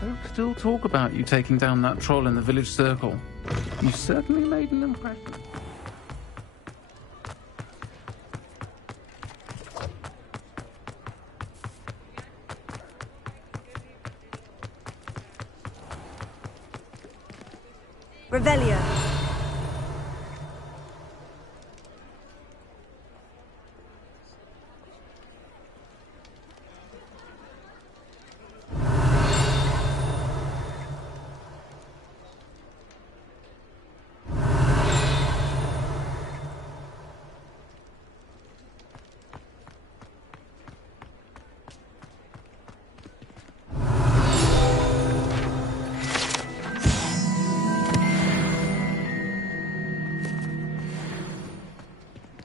Folk still talk about you taking down that troll in the village circle. You certainly made an impression. Revelio.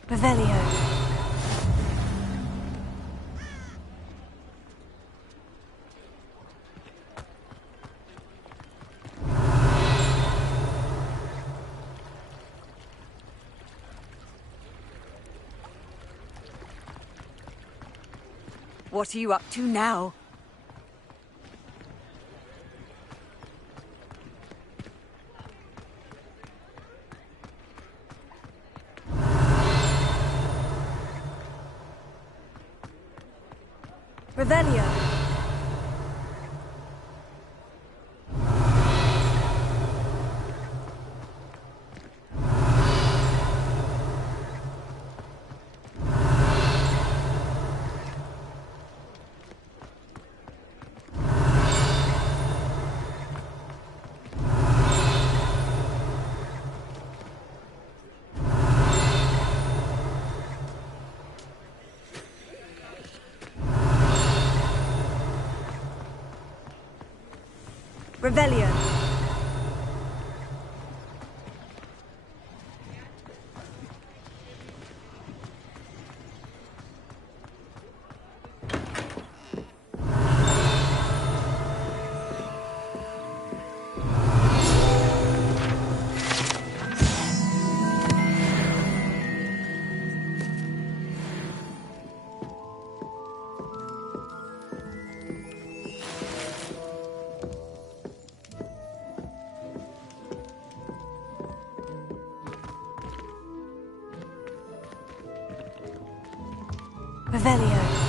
Revelio. What are you up to now? Revelio. Revelio. Revelio.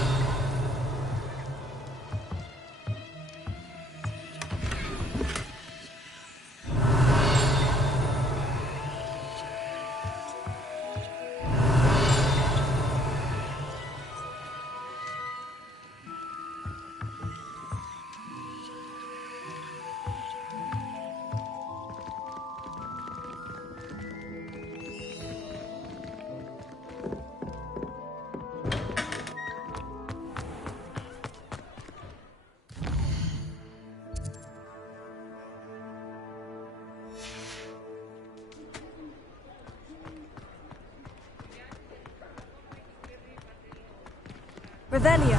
Revelio.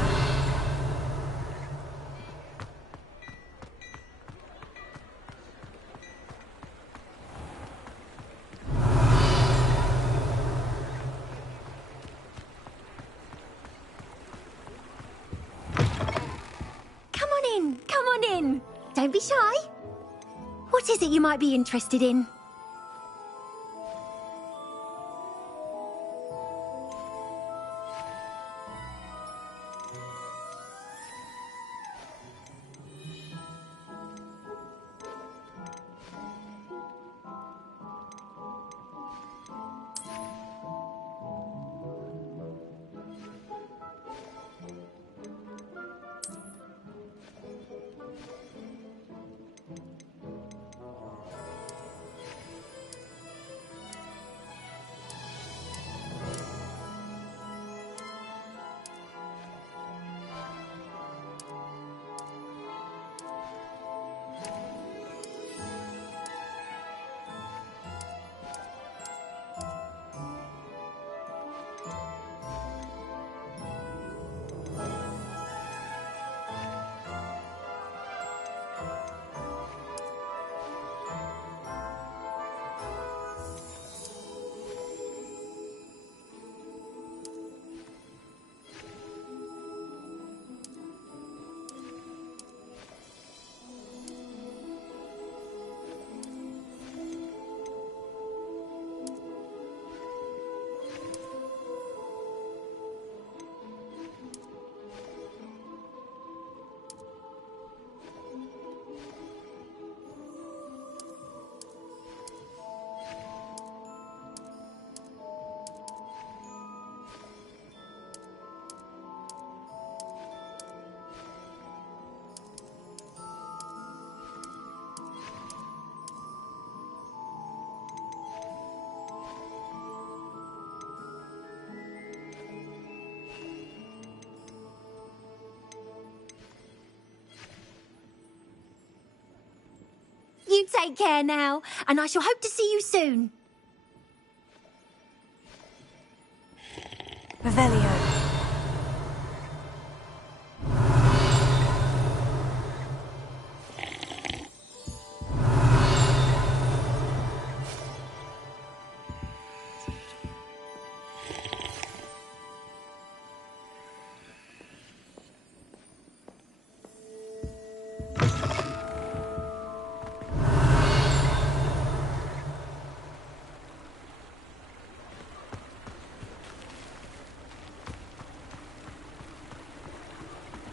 Come on in, come on in. Don't be shy. What is it you might be interested in? take care now, and I shall hope to see you soon. Revelio.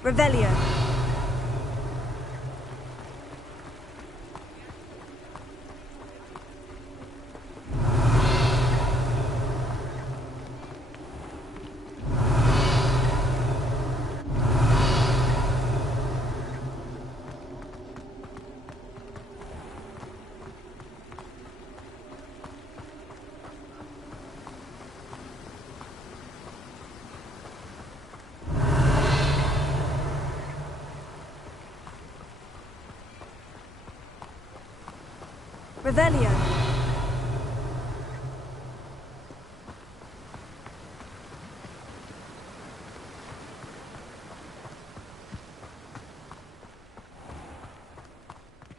Revelio. Revelio.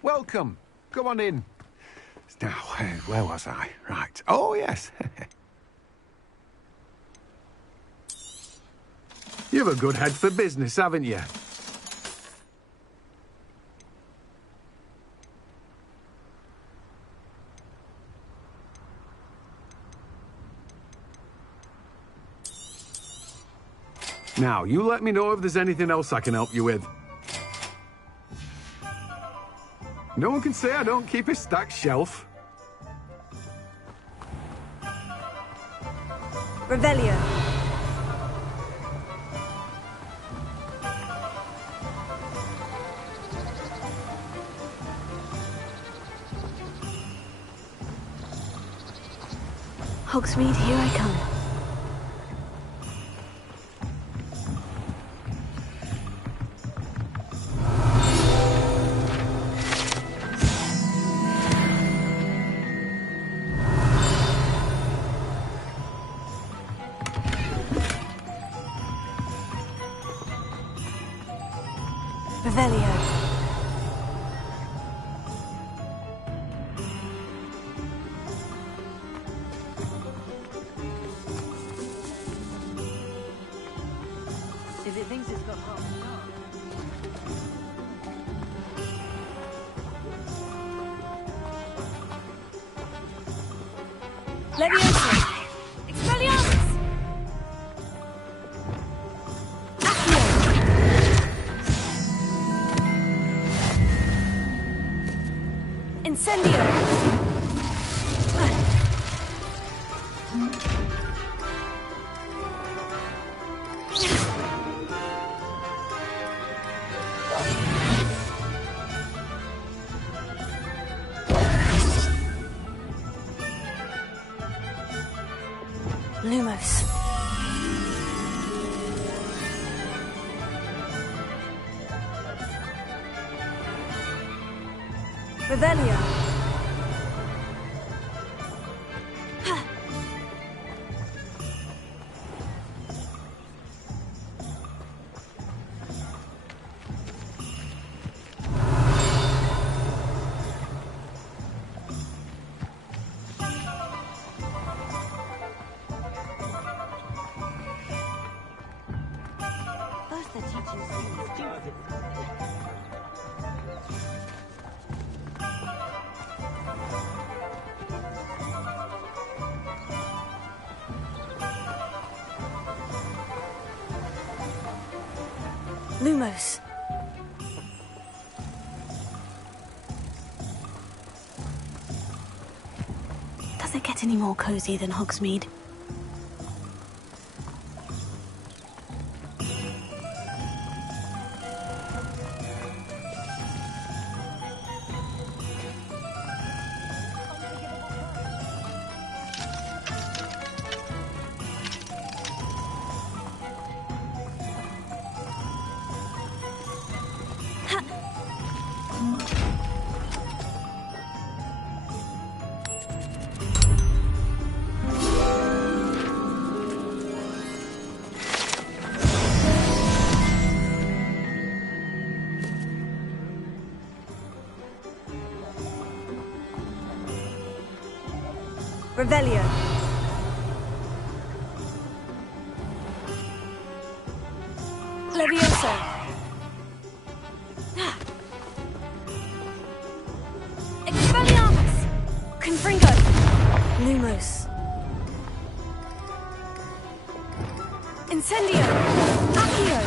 Welcome. Come on in. Now, where was I? Right. Oh, yes. You've a good head for business, haven't you? Now, you let me know if there's anything else I can help you with. No one can say I don't keep a stacked shelf. Revelio. Hogsmeade, here I come. Revelio. If it thinks it's got half an hour. Leviosa! Expelliarmus! Accio! Incendio! Lumos. Revelio. First the teachers seem stupid. Lumos. Does it get any more cozy than Hogsmeade? Revelio. Levioso. Expelliarmus. Confringo. Lumos. Incendio. Accio.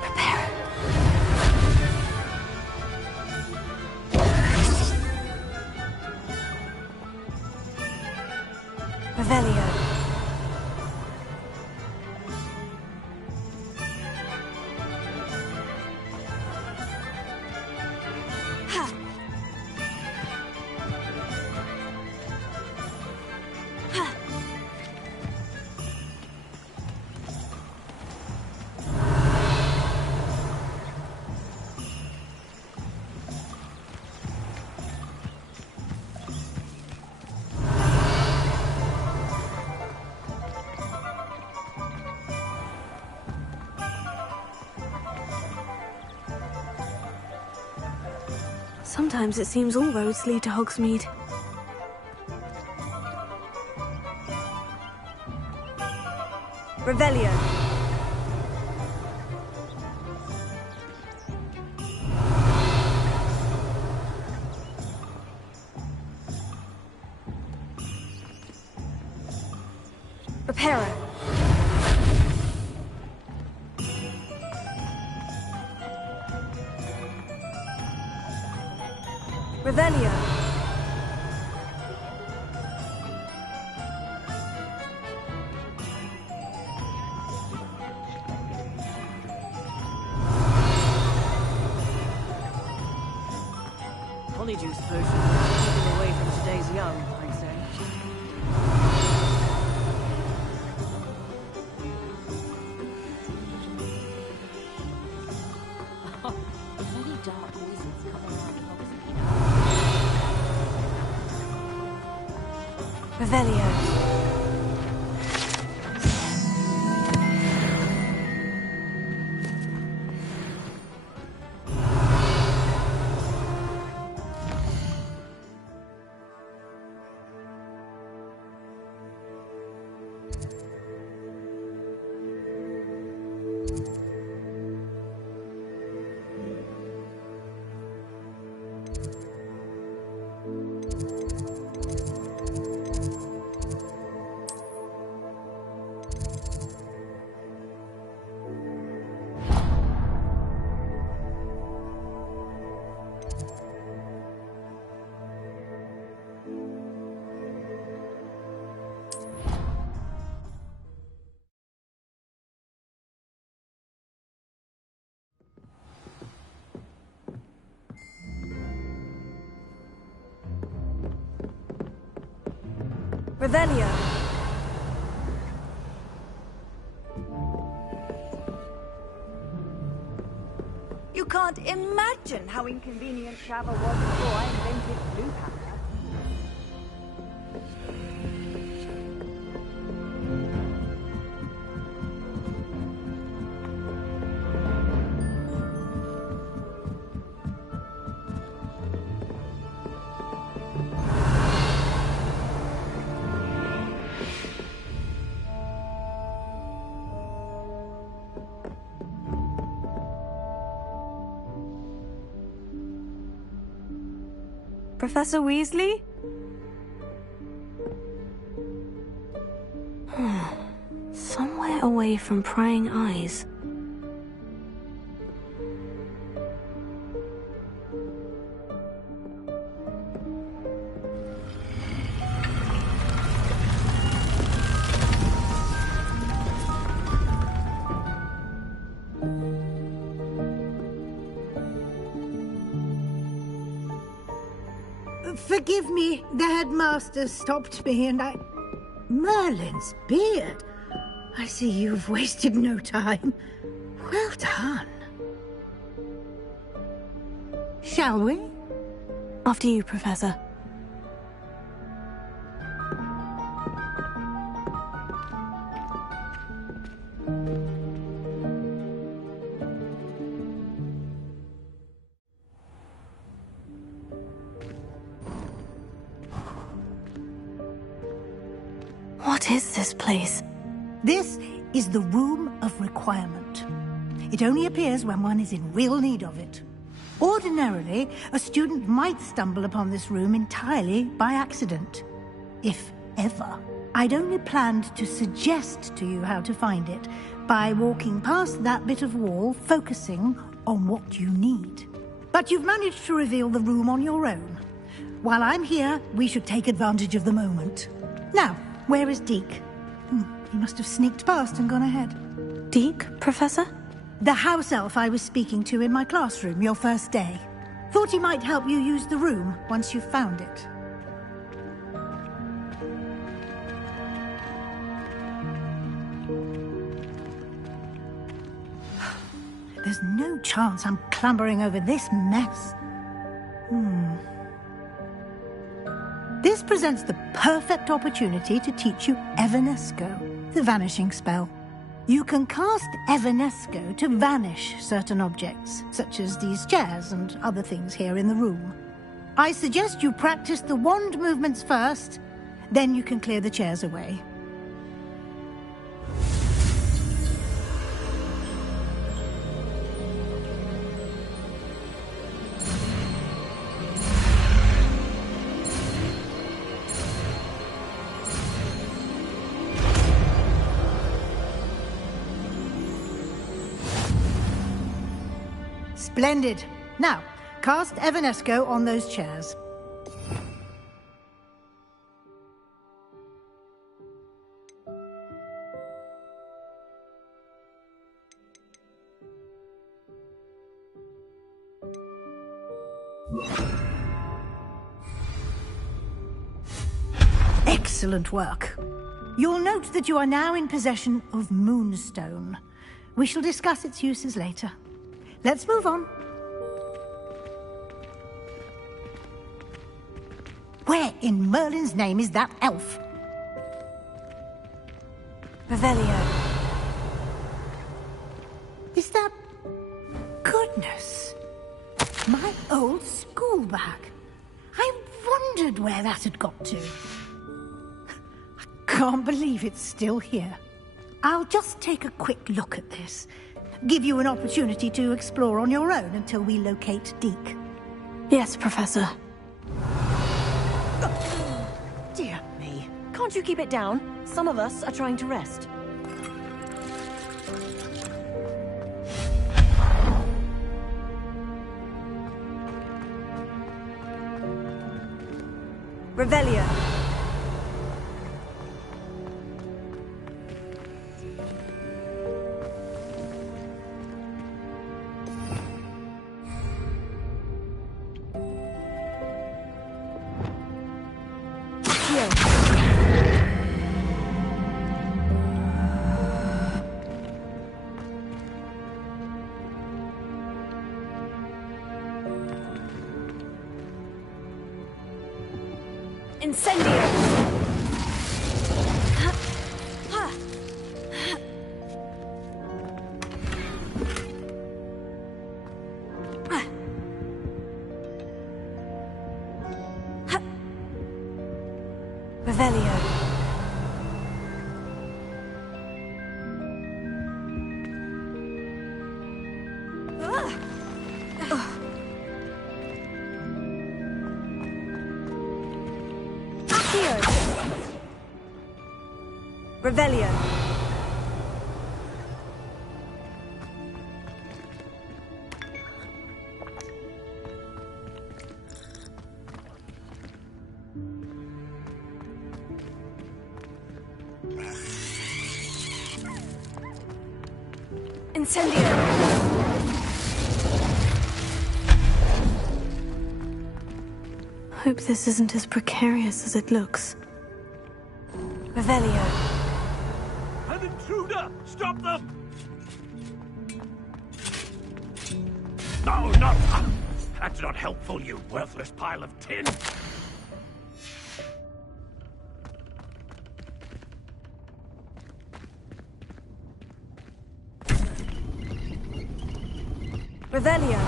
Prepare. Revelio. Ha. Ha. Sometimes it seems all roads lead to Hogsmeade. Revelio. Reparo. Revelio. Polyjuice potion. Keep him away from today's young, I say. Many dark wizards come around Hogsmeade. Revelio. Revelio. You can't imagine how inconvenient travel was before I invented blue powder. Professor Weasley? Somewhere away from prying eyes. Forgive me, the headmaster stopped me and I... Merlin's beard. I see you've wasted no time. Well done. Shall we? After you, Professor. What is this place? This is the Room of Requirement. It only appears when one is in real need of it. Ordinarily, a student might stumble upon this room entirely by accident. If ever. I'd only planned to suggest to you how to find it by walking past that bit of wall, focusing on what you need. But you've managed to reveal the room on your own. While I'm here, we should take advantage of the moment. Now, where is Deke? He must have sneaked past and gone ahead. Deke, Professor? The house elf I was speaking to in my classroom your first day. Thought he might help you use the room once you've found it. There's no chance I'm clambering over this mess. This presents the perfect opportunity to teach you Evanesco, the vanishing spell. You can cast Evanesco to vanish certain objects, such as these chairs and other things here in the room. I suggest you practice the wand movements first, then you can clear the chairs away. Splendid. Now, cast Evanesco on those chairs. Excellent work. You'll note that you are now in possession of Moonstone. We shall discuss its uses later. Let's move on. Where in Merlin's name is that elf? Revelio. Is that... Goodness. My old school bag. I wondered where that had got to. I can't believe it's still here. I'll just take a quick look at this. Give you an opportunity to explore on your own until we locate Deke. Yes, Professor. Dear me. Can't you keep it down? Some of us are trying to rest. Revelio. Incendio! Revelio. Revelio. Incendio. Hope this isn't as precarious as it looks. Revelio. An intruder! Stop them! No, not... That's not helpful, you worthless pile of tin! Revelio.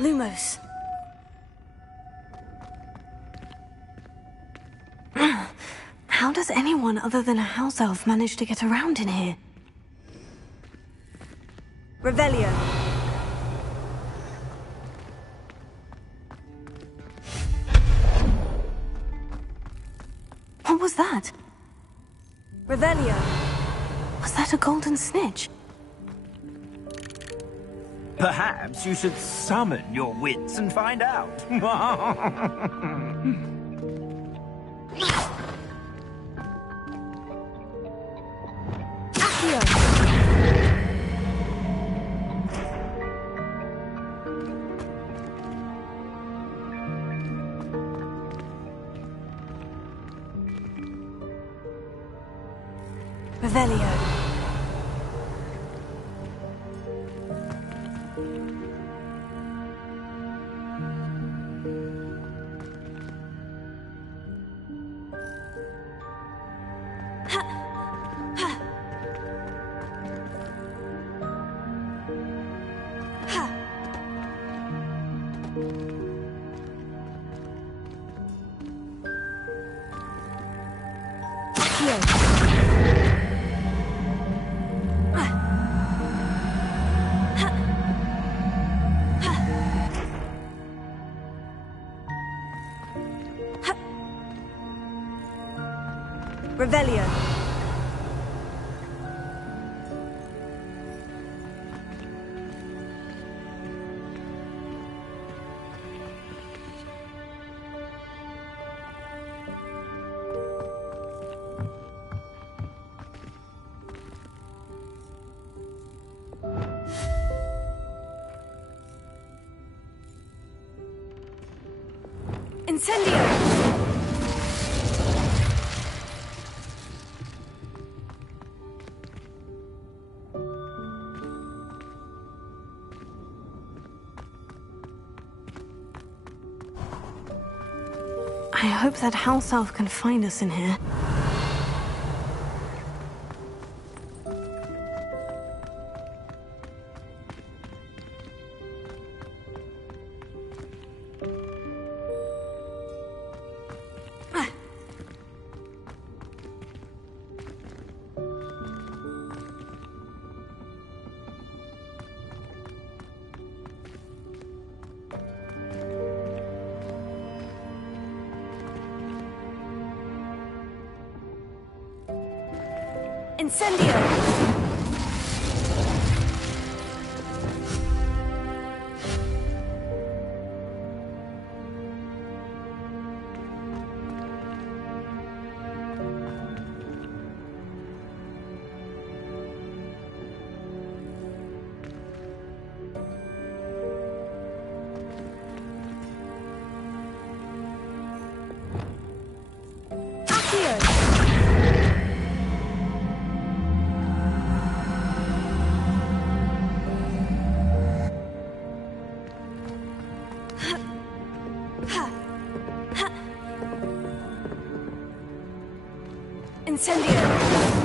Lumos. How does anyone other than a house elf manage to get around in here? Revelio. What was that? Revelio. Was that a golden snitch? Perhaps you should summon your wits and find out. Revelio. Revelio. Incendio. I hope that house elf can find us in here. Incendio. Incendio.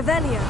Revelio.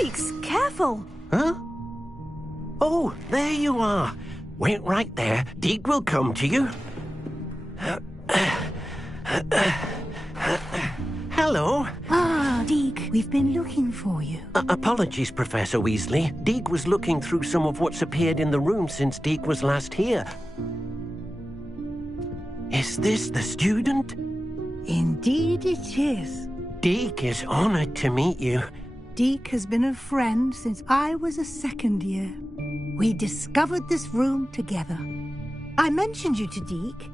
Yikes! Careful! Huh? Oh, there you are. Wait right there. Deke will come to you. Hello. Ah, Deke, we've been looking for you. Apologies, Professor Weasley. Deke was looking through some of what's appeared in the room since Deke was last here. Is this the student? Indeed it is. Deke is honored to meet you. Deke has been a friend since I was a second year. We discovered this room together. I mentioned you to Deke.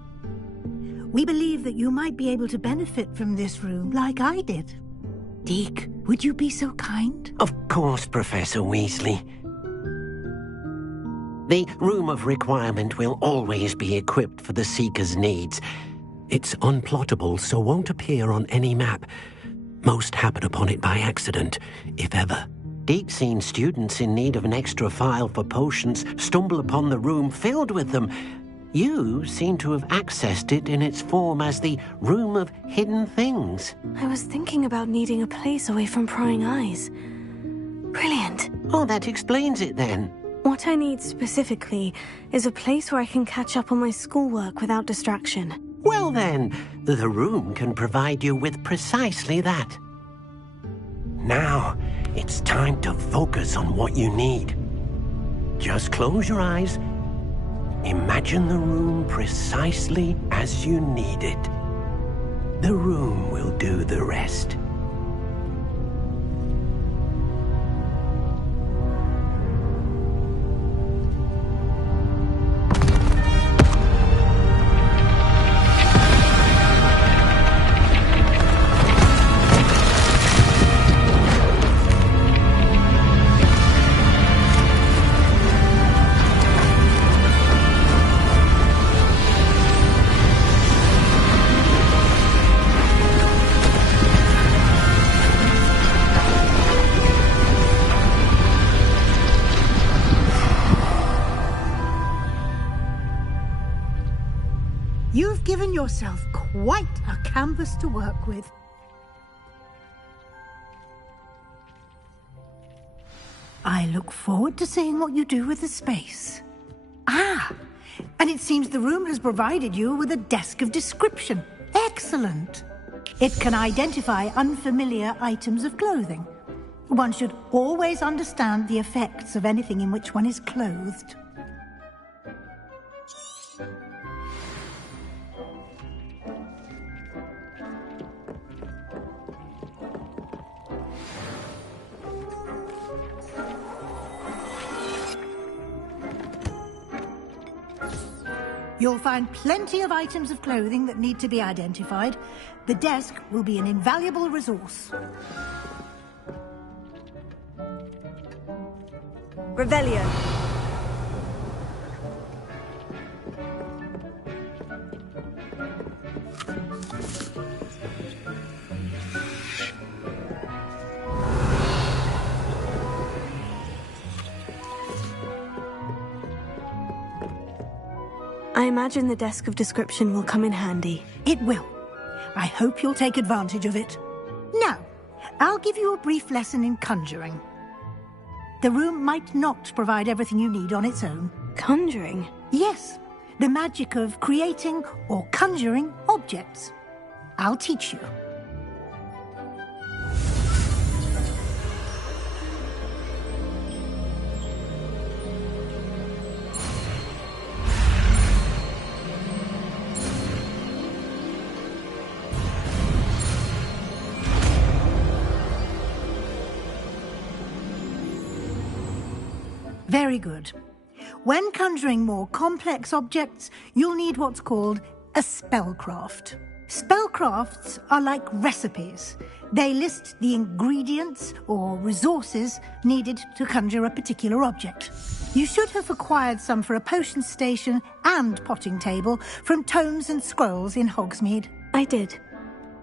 We believe that you might be able to benefit from this room like I did. Deke, would you be so kind? Of course, Professor Weasley. The Room of Requirement will always be equipped for the Seeker's needs. It's unplottable, so won't appear on any map. Most happen upon it by accident, if ever. Deke's seen students in need of an extra file for potions stumble upon the room filled with them. You seem to have accessed it in its form as the Room of Hidden Things. I was thinking about needing a place away from prying eyes. Brilliant. Oh, that explains it then. What I need specifically is a place where I can catch up on my schoolwork without distraction. Well then, the room can provide you with precisely that. Now, it's time to focus on what you need. Just close your eyes. Imagine the room precisely as you need it. The room will do the rest. You've given yourself quite a canvas to work with. I look forward to seeing what you do with the space. Ah, and it seems the room has provided you with a desk of description. Excellent. It can identify unfamiliar items of clothing. One should always understand the effects of anything in which one is clothed. You'll find plenty of items of clothing that need to be identified. The desk will be an invaluable resource. Revelio. I imagine the desk of description will come in handy. It will. I hope you'll take advantage of it. Now, I'll give you a brief lesson in conjuring. The room might not provide everything you need on its own. Conjuring? Yes, the magic of creating or conjuring objects. I'll teach you. Very good. When conjuring more complex objects, you'll need what's called a spellcraft. Spellcrafts are like recipes. They list the ingredients or resources needed to conjure a particular object. You should have acquired some for a potion station and potting table from tomes and scrolls in Hogsmeade. I did.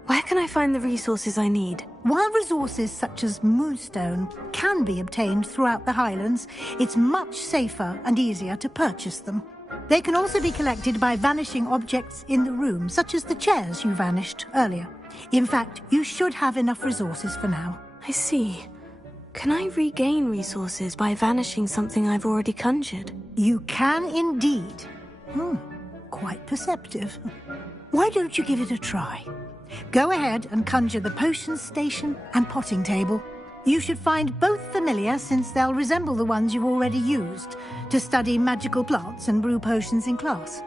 Where can I find the resources I need? While resources such as moonstone can be obtained throughout the Highlands, it's much safer and easier to purchase them. They can also be collected by vanishing objects in the room, such as the chairs you vanished earlier. In fact, you should have enough resources for now. I see. Can I regain resources by vanishing something I've already conjured? You can indeed. Quite perceptive. Why don't you give it a try? Go ahead and conjure the potion station and potting table. You should find both familiar, since they'll resemble the ones you've already used to study magical plants and brew potions in class.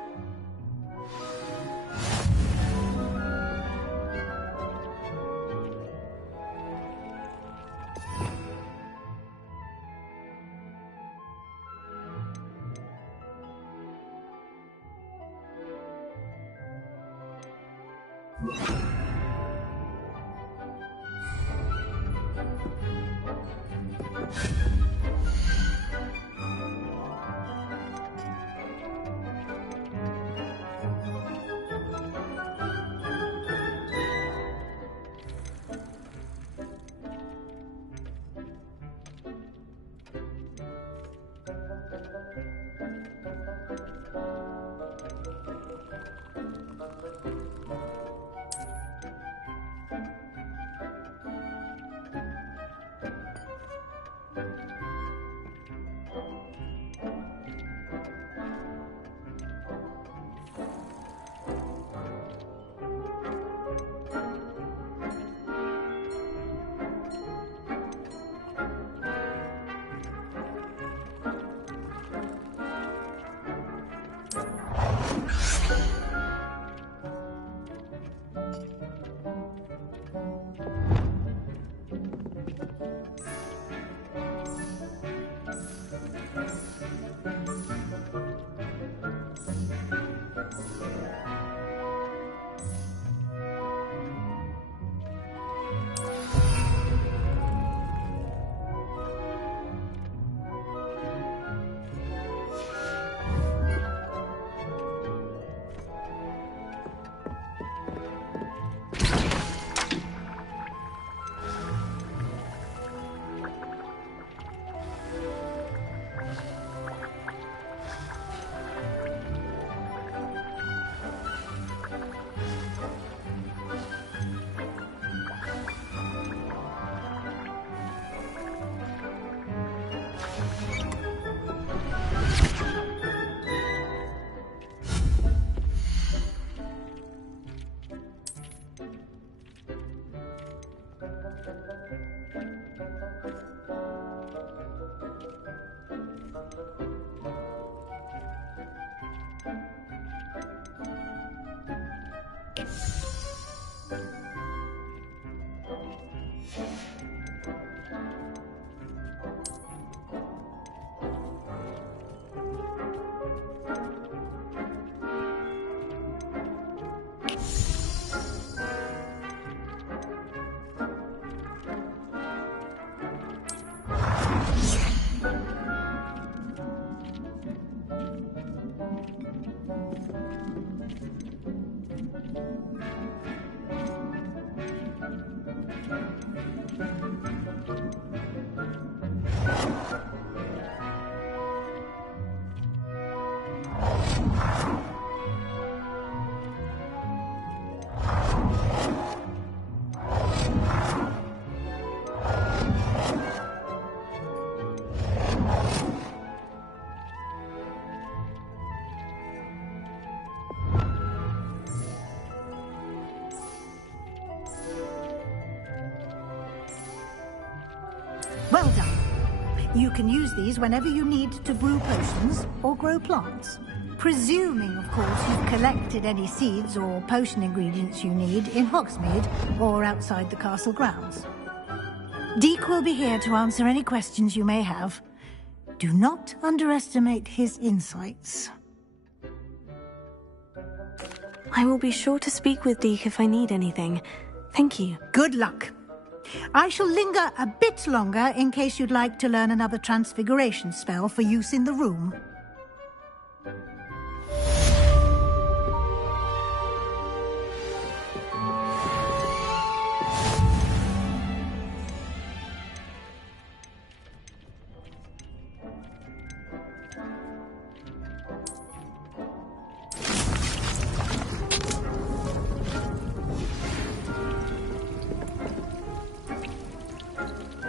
Well done. You can use these whenever you need to brew potions or grow plants. Presuming, of course, you've collected any seeds or potion ingredients you need in Hogsmeade or outside the castle grounds. Deek will be here to answer any questions you may have. Do not underestimate his insights. I will be sure to speak with Deek if I need anything. Thank you. Good luck. I shall linger a bit longer in case you'd like to learn another transfiguration spell for use in the room.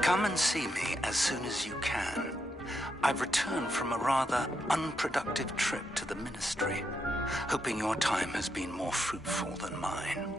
Come and see me as soon as you can. I've returned from a rather unproductive trip to the Ministry, hoping your time has been more fruitful than mine.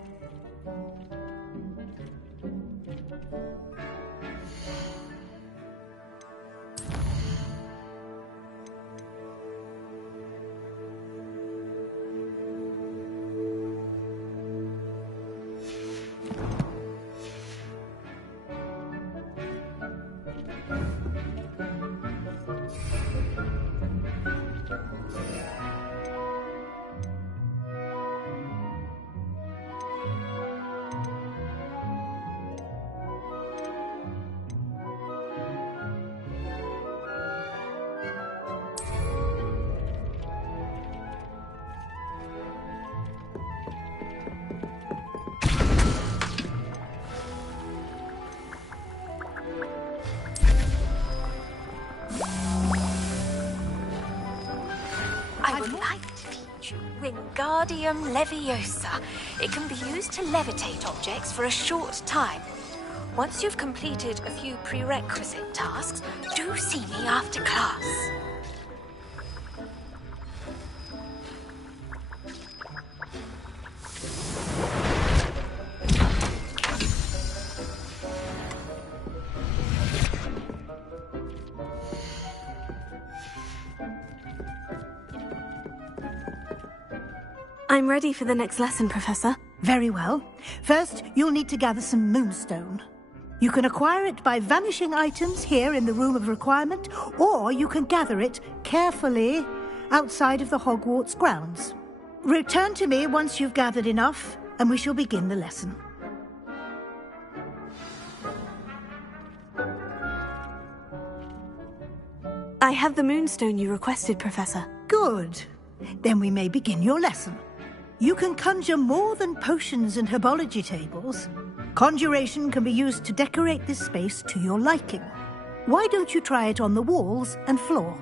I would like to teach you Wingardium Leviosa. It can be used to levitate objects for a short time. Once you've completed a few prerequisite tasks, do see me after class. I'm ready for the next lesson, Professor. Very well. First, you'll need to gather some moonstone. You can acquire it by vanishing items here in the Room of Requirement, or you can gather it carefully outside of the Hogwarts grounds. Return to me once you've gathered enough, and we shall begin the lesson. I have the moonstone you requested, Professor. Good. Then we may begin your lesson. You can conjure more than potions and herbology tables. Conjuration can be used to decorate this space to your liking. Why don't you try it on the walls and floor?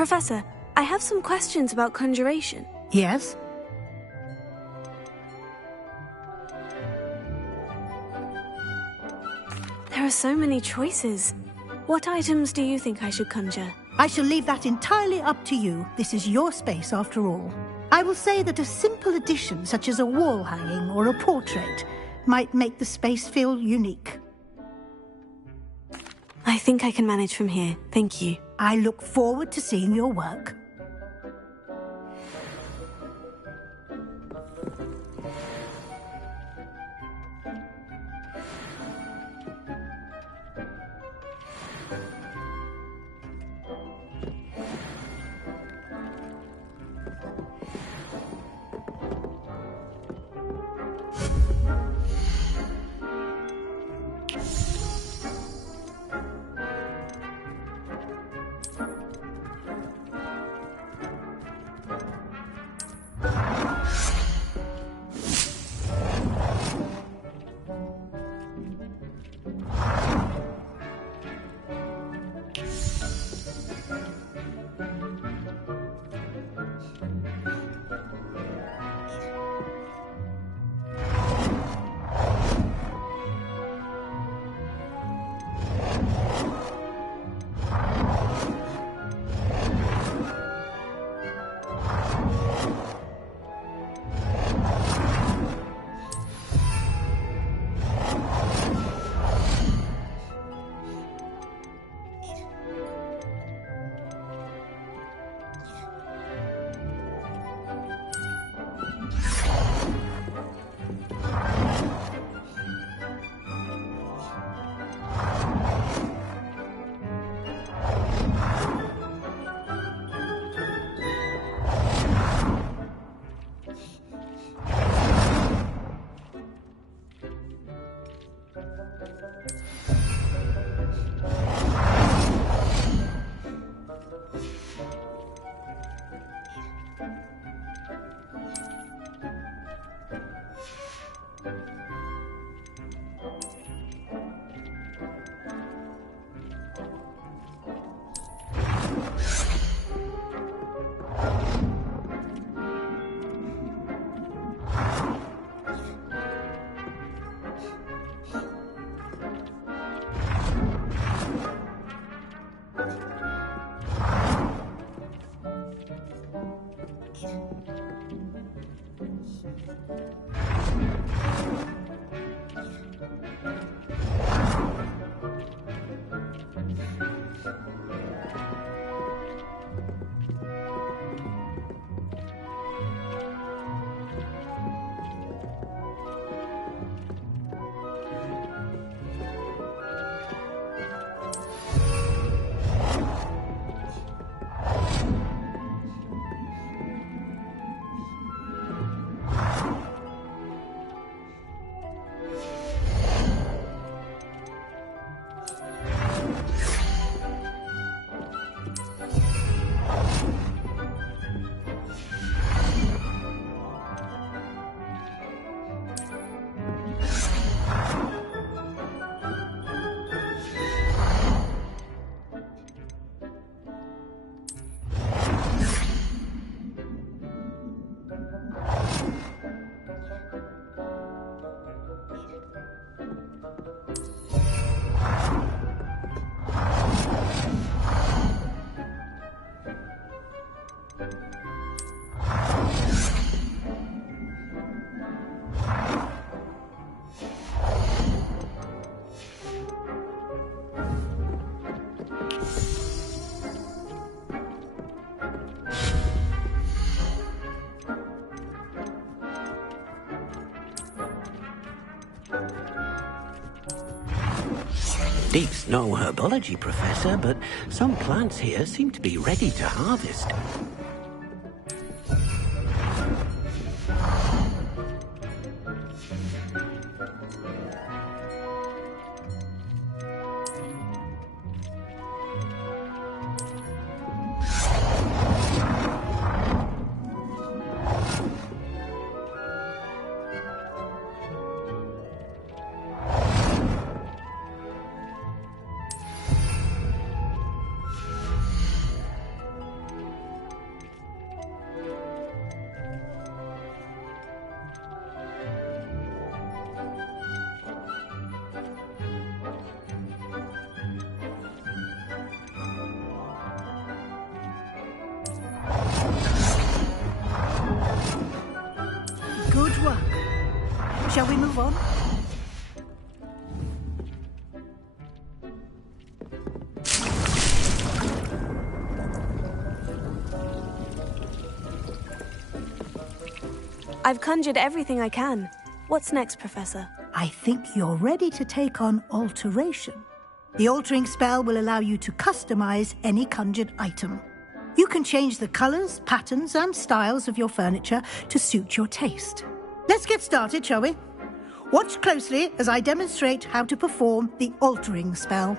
Professor, I have some questions about conjuration. Yes? There are so many choices. What items do you think I should conjure? I shall leave that entirely up to you. This is your space, after all. I will say that a simple addition, such as a wall hanging or a portrait, might make the space feel unique. I think I can manage from here. Thank you. I look forward to seeing your work. Deep's no herbology professor, but some plants here seem to be ready to harvest. Good work. Shall we move on? I've conjured everything I can. What's next, Professor? I think you're ready to take on alteration. The altering spell will allow you to customize any conjured item. You can change the colors, patterns, and styles of your furniture to suit your taste. Let's get started, shall we? Watch closely as I demonstrate how to perform the altering spell.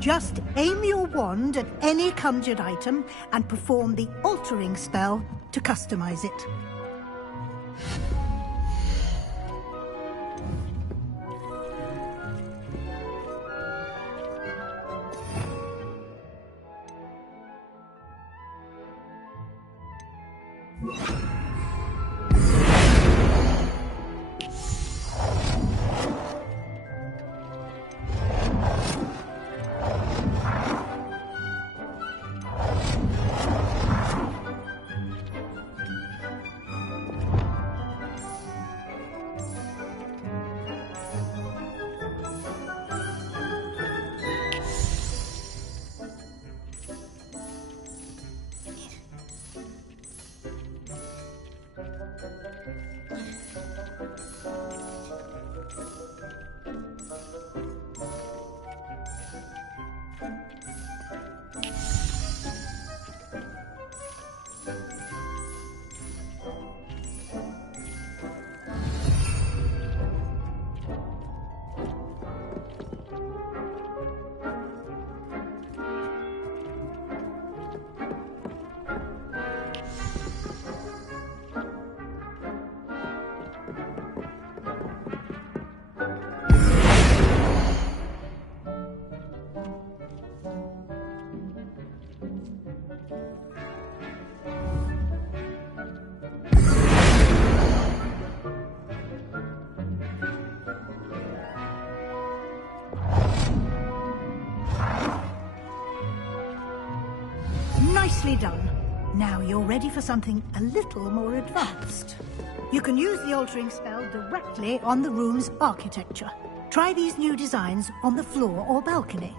Just aim your wand at any conjured item and perform the altering spell to customize it. Nicely done. Now you're ready for something a little more advanced. You can use the altering spell directly on the room's architecture. Try these new designs on the floor or balcony.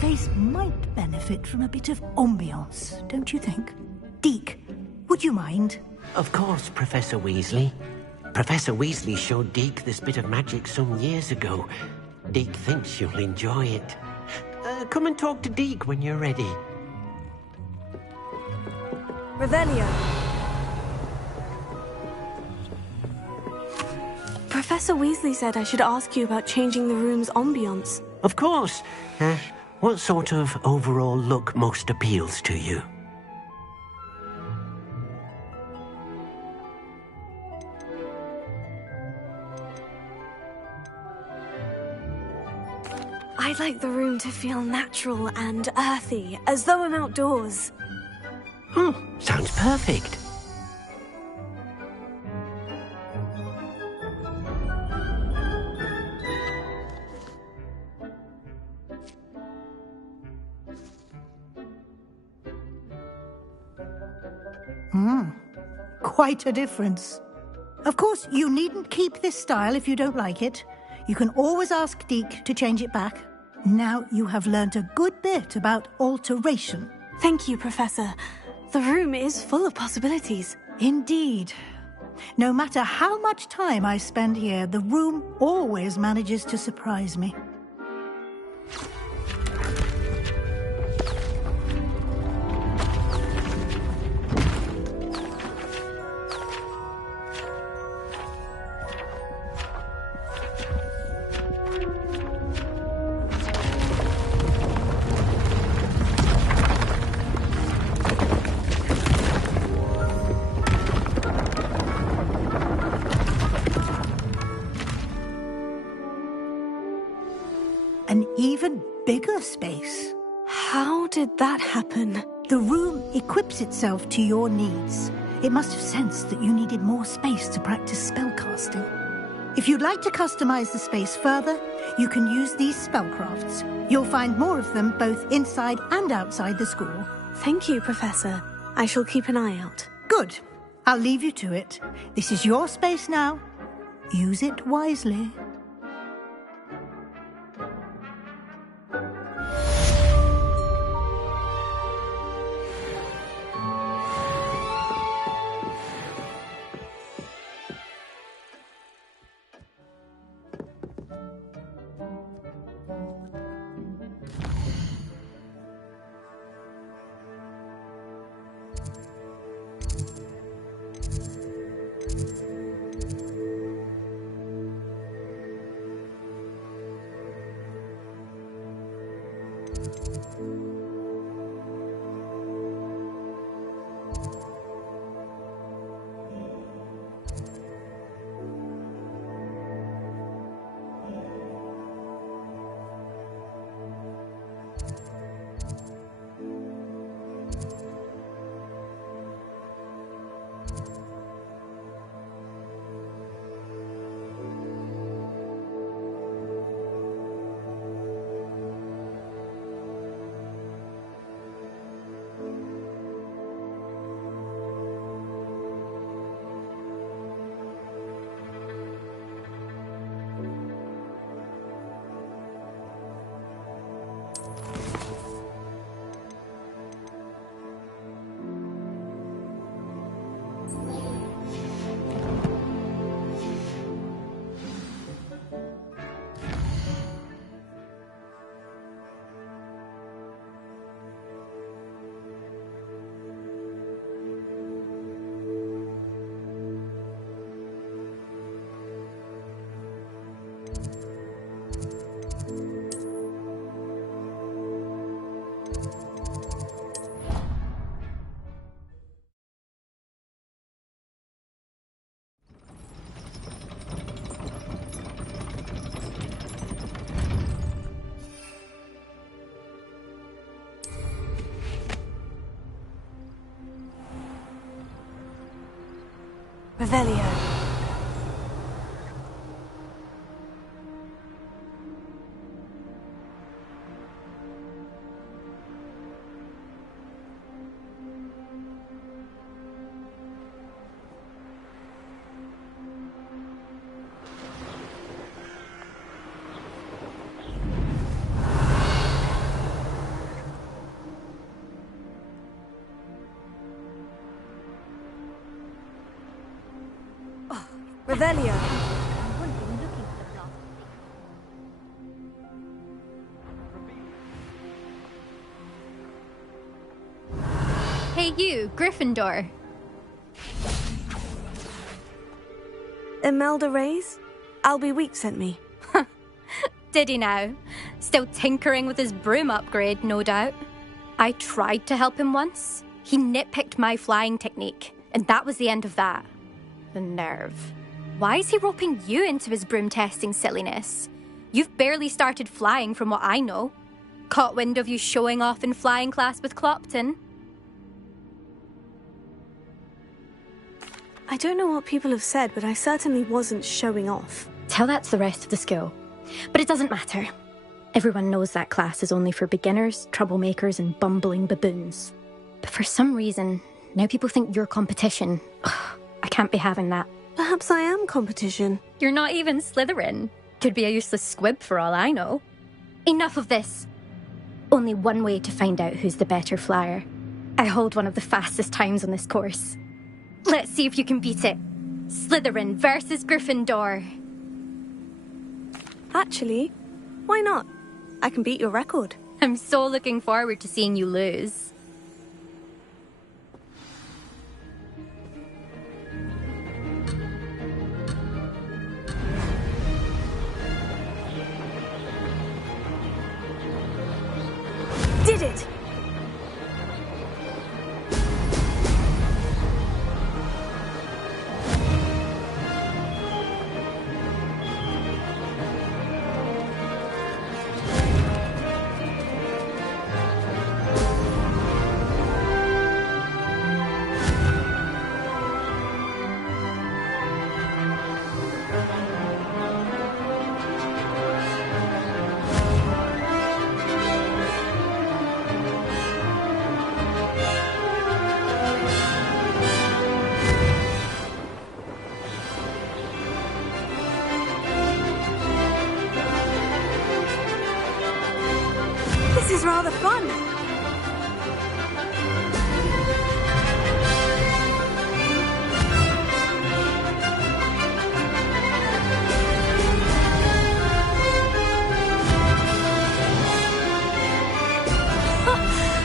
space might benefit from a bit of ambiance, don't you think? Deke, would you mind? Of course, Professor Weasley. Professor Weasley showed Deke this bit of magic some years ago. Deke thinks you'll enjoy it. Come and talk to Deke when you're ready. Revelio. Professor Weasley said I should ask you about changing the room's ambiance. Of course. What sort of overall look most appeals to you? I'd like the room to feel natural and earthy, as though I'm outdoors. Sounds perfect. Quite a difference. Of course, you needn't keep this style if you don't like it. You can always ask Deke to change it back. Now you have learnt a good bit about alteration. Thank you, Professor. The room is full of possibilities. Indeed. No matter how much time I spend here, the room always manages to surprise me. An even bigger space. How did that happen? The room equips itself to your needs. It must have sensed that you needed more space to practice spellcasting. If you'd like to customize the space further, you can use these spellcrafts. You'll find more of them both inside and outside the school. Thank you, Professor. I shall keep an eye out. Good. I'll leave you to it. This is your space now. Use it wisely. Revelio. Revelio. Hey you, Gryffindor. Imelda Reyes? Albie Week sent me. Did he now? Still tinkering with his broom upgrade, no doubt. I tried to help him once. He nitpicked my flying technique, and that was the end of that. The nerve. Why is he roping you into his broom testing silliness? You've barely started flying from what I know. Caught wind of you showing off in flying class with Clopton. I don't know what people have said, but I certainly wasn't showing off. Tell that to the rest of the school. But it doesn't matter. Everyone knows that class is only for beginners, troublemakers, and bumbling baboons. But for some reason, now people think you're competition. Ugh, I can't be having that. Perhaps I am competition. You're not even Slytherin. Could be a useless squib for all I know. Enough of this. Only one way to find out who's the better flyer. I hold one of the fastest times on this course. Let's see if you can beat it. Slytherin versus Gryffindor. Actually, why not? I can beat your record. I'm so looking forward to seeing you lose. Did it! This is rather fun.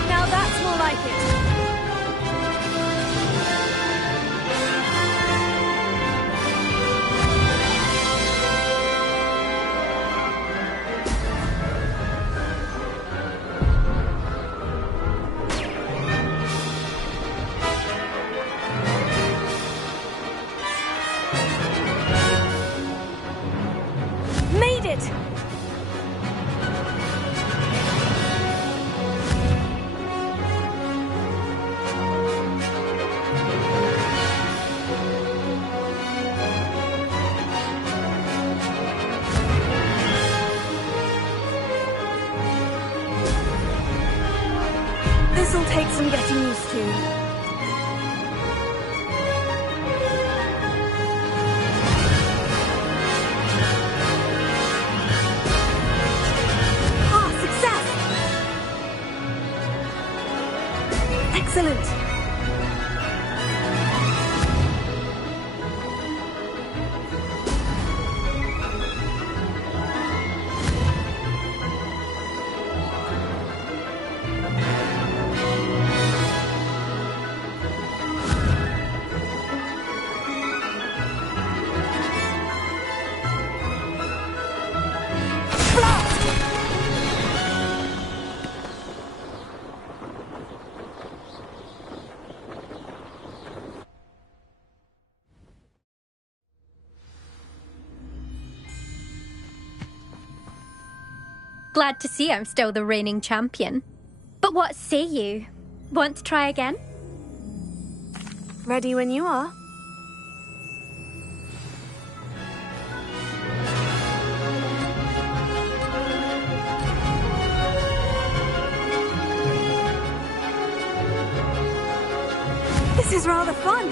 Now that's more like it. Made it! This'll take some getting used to. Excellent. Glad to see I'm still the reigning champion. But what say you? Want to try again? Ready when you are. This is rather fun.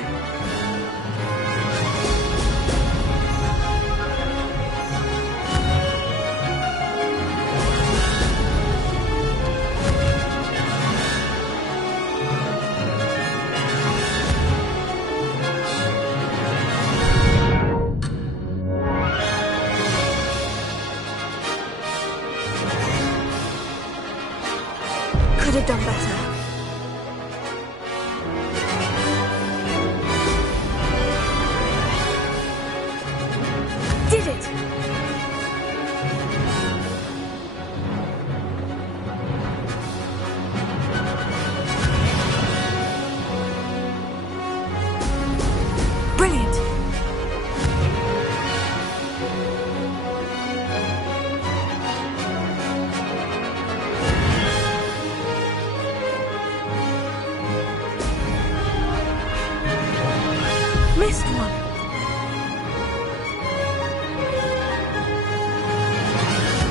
Could have done better. Did it! Brilliant! Missed one.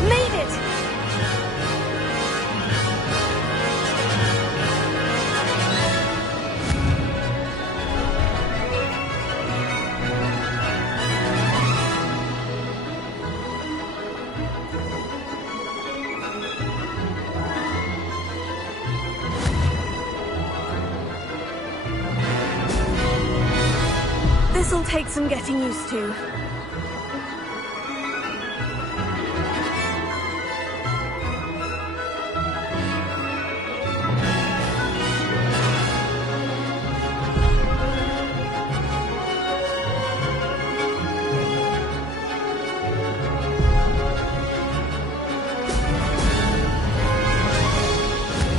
Made it! This'll take some getting used to.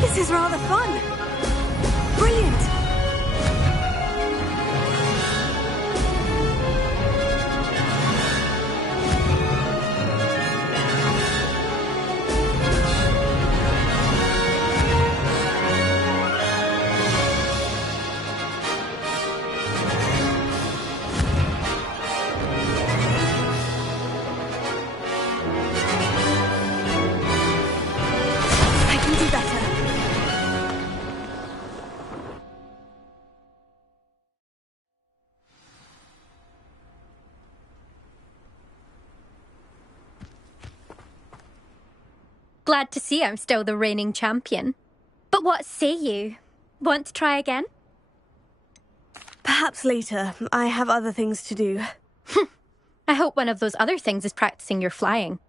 This is rather fun. Brilliant. I can do better. Glad to see I'm still the reigning champion. But what say you? Want to try again? Perhaps later. I have other things to do. I hope one of those other things is practicing your flying.